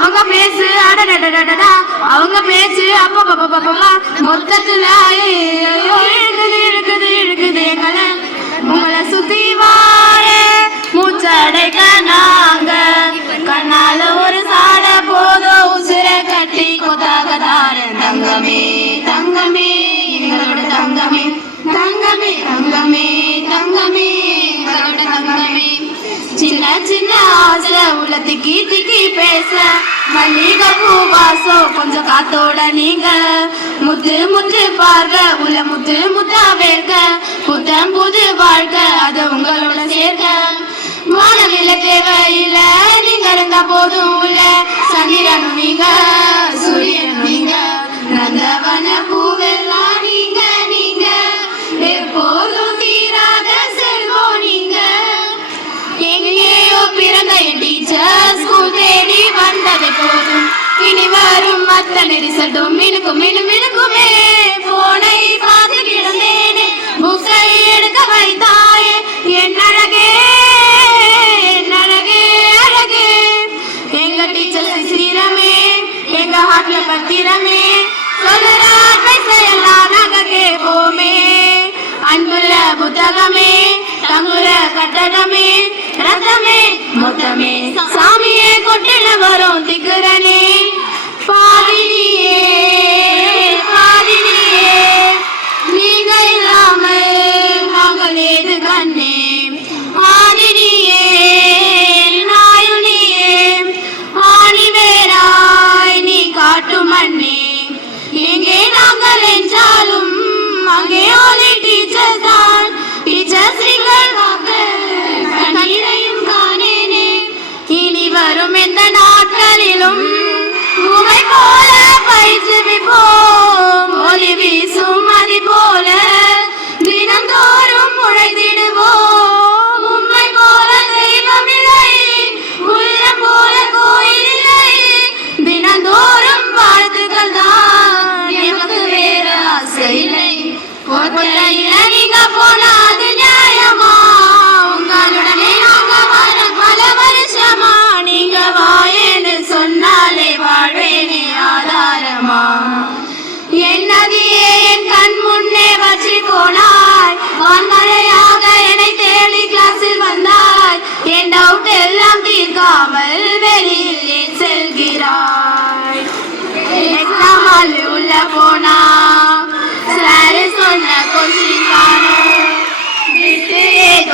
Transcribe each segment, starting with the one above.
அவங்க பேசு அடடடடடா அவங்க பேசு அப்பமா மொத்தத்துல இழுக்குது இழுக்குது இழுக்குது எங்களை. உங்களை சுத்தி வாழ மூச்சடைக்கனா சின்ன சின்ன ஆசை உள்ள திக்கி திக்கி பேச. மல்லிகை பூ வாசம் கொஞ்சம் காத்தோட நீங்க. முத்து முத்து பார்க்க உள்ள முத்து முத்தா வேர்க்க. புத்தம் புது வாழ்க்கை அது உங்களோட சேர்க்க. வானவில தேவையில்ல நீங்க இருந்தா போதும் உள்ள சந்திரனும் நீங்கள் வந்தது போதும் இனி வரும் மற்ற ரிசல்ட்டும் மினுக்கும் மினு மினுக்குமே. போனை பார்த்து கிடந்தேனே புக்கை எடுக்க வைத்தாயே. என் அழகே என் அழகே அழகே. எங்க டீச்சர் சிசிரமே எங்க ஹாட்ல பத்திரமே. சொல்லுற அட்வைஸ் நாங்க கேட்போமே அன்புள்ள புத்தகமே தங்குற கட்டடமே ரத்தமே மொத்தமே.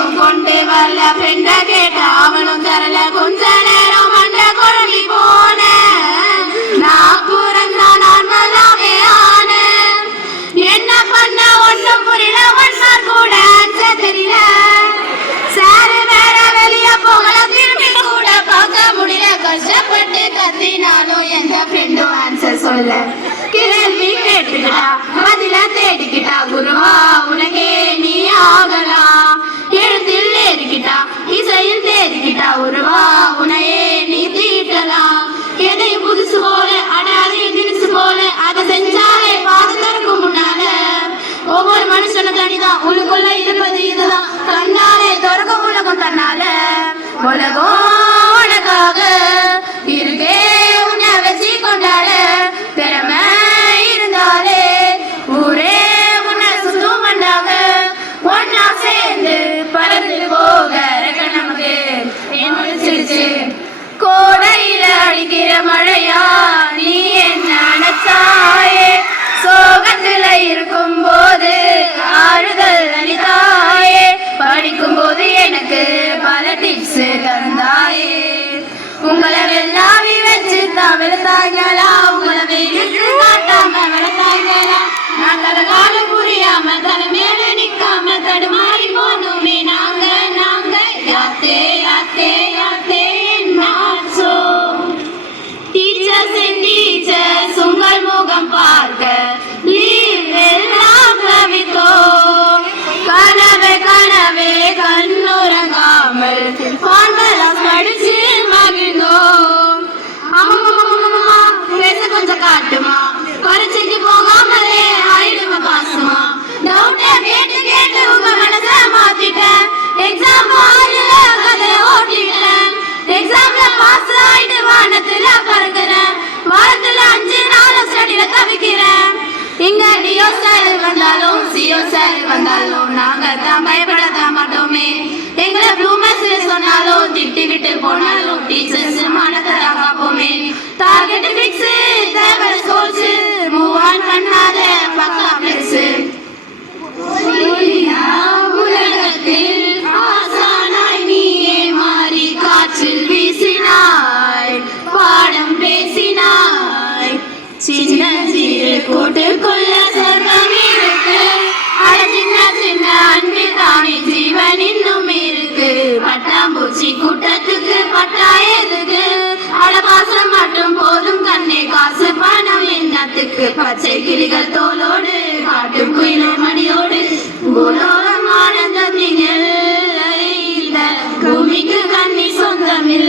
ஏதும் கொண்டு வரல ஃப்ரெண்ட கேட்ட அவனும் தரல கொஞ்ச நேரம் மண்ட குழம்பி போன. நான் புறந்தா நார்மலாவே ஆன. என்ன பண்ண ஒன்றும் புரியல ஒன் கூட ஆன்சர் தெரியல. சார் வேற வெளிய போகல திரும்பி கூட பார்க்க முடியல. கஷ்டப்பட்டு கத்தினாலும் எந்த ஃப்ரெண்டும் ஆன்சர் சொல்ல. கேள்வி கேட்டுக்கிட்டா பதில தேடிக்கிட்டா குருவா உனக்கே நீ ஆகலாம் எழுத்தில் ஏறிக்கிட்டா இசையில் தேடிக்கிட்டா உருவா உனையே. மழையா நீ என்ன நினைச்சாயே சோகத்துல இருக்கும் போது ஆறுதல் அளித்தாயே? படிக்கும் போது எனக்கு பல டிப்ஸ் தந்தாயே. உங்களை வெள்ளாவி வச்சு தான் வெளுத்தாங்களா உங்களை வெயிலுக்கு காட்டாம வளர்த்தாங்களா? நான் தலகாலம் புரியாம தலைமை கனவே கனவே கண்ணுறங்காமல் ஃபார்முலாஸ் படிச்சு மகிழ்ந்தோம் அம்மம்மம்மம்மம்மம்மா, பேச கொஞ்சம் காட்டுமா? பரீட்சைக்கு போகாமலே ஆயிடுமா பாசமா? வந்தாலும் சிஓ சார் வந்தாலும் நாங்க தான் பயப்படத மாட்டோமே. எங்களை ப்ளூமர்ஸ் சொன்னாலும் திட்டி விட்டு போனாலும் டீச்சர்ஸ் மானத்தை தான் காப்போமே. டார்கெட் ஃபிக்ஸ் தேவை சோல்ஸ் വിട്ട് പച്ചക്കിളികൾ തോലോട് കാട്ടും കുയിലെ മണിയോട് ഭൂലോകം ആനന്ദം നിങ്ങൾ അറിയില്ല. ഭൂമിക്ക് കണ്ണി സ്വന്തമില്ല.